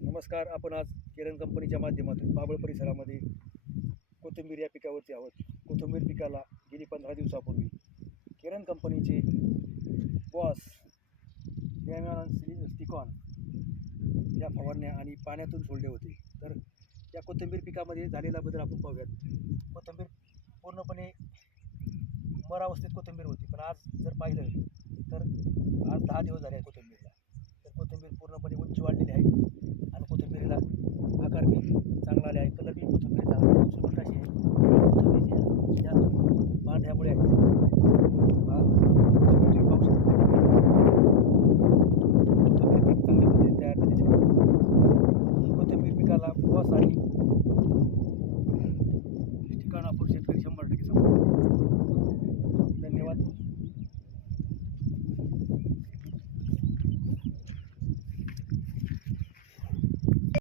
नमस्कार. आपण आज केरन कंपनीच्या माध्यमातून बाभळ परिसरामध्ये कोथिंबीर या पिकावरती आहोत. कोथिंबीर पिकाला गेली 15 दिवसापूर्वी केरन कंपनीचे बॉस स्टिकॉन या फवारण्या आणि पाण्यातून सोडले होते. तर या कोथिंबीर पिकामध्ये झालेला बदल आपण पाहूयात. कोथिंबीर पूर्णपणे मर अवस्थेत कोथिंबीर होती, पण आज जर पाहिलं तर आज 10 दिवस झाले आहे कोथिंबीरला. तर कोथिंबीर पूर्णपणे उंची वाढलेली आहे.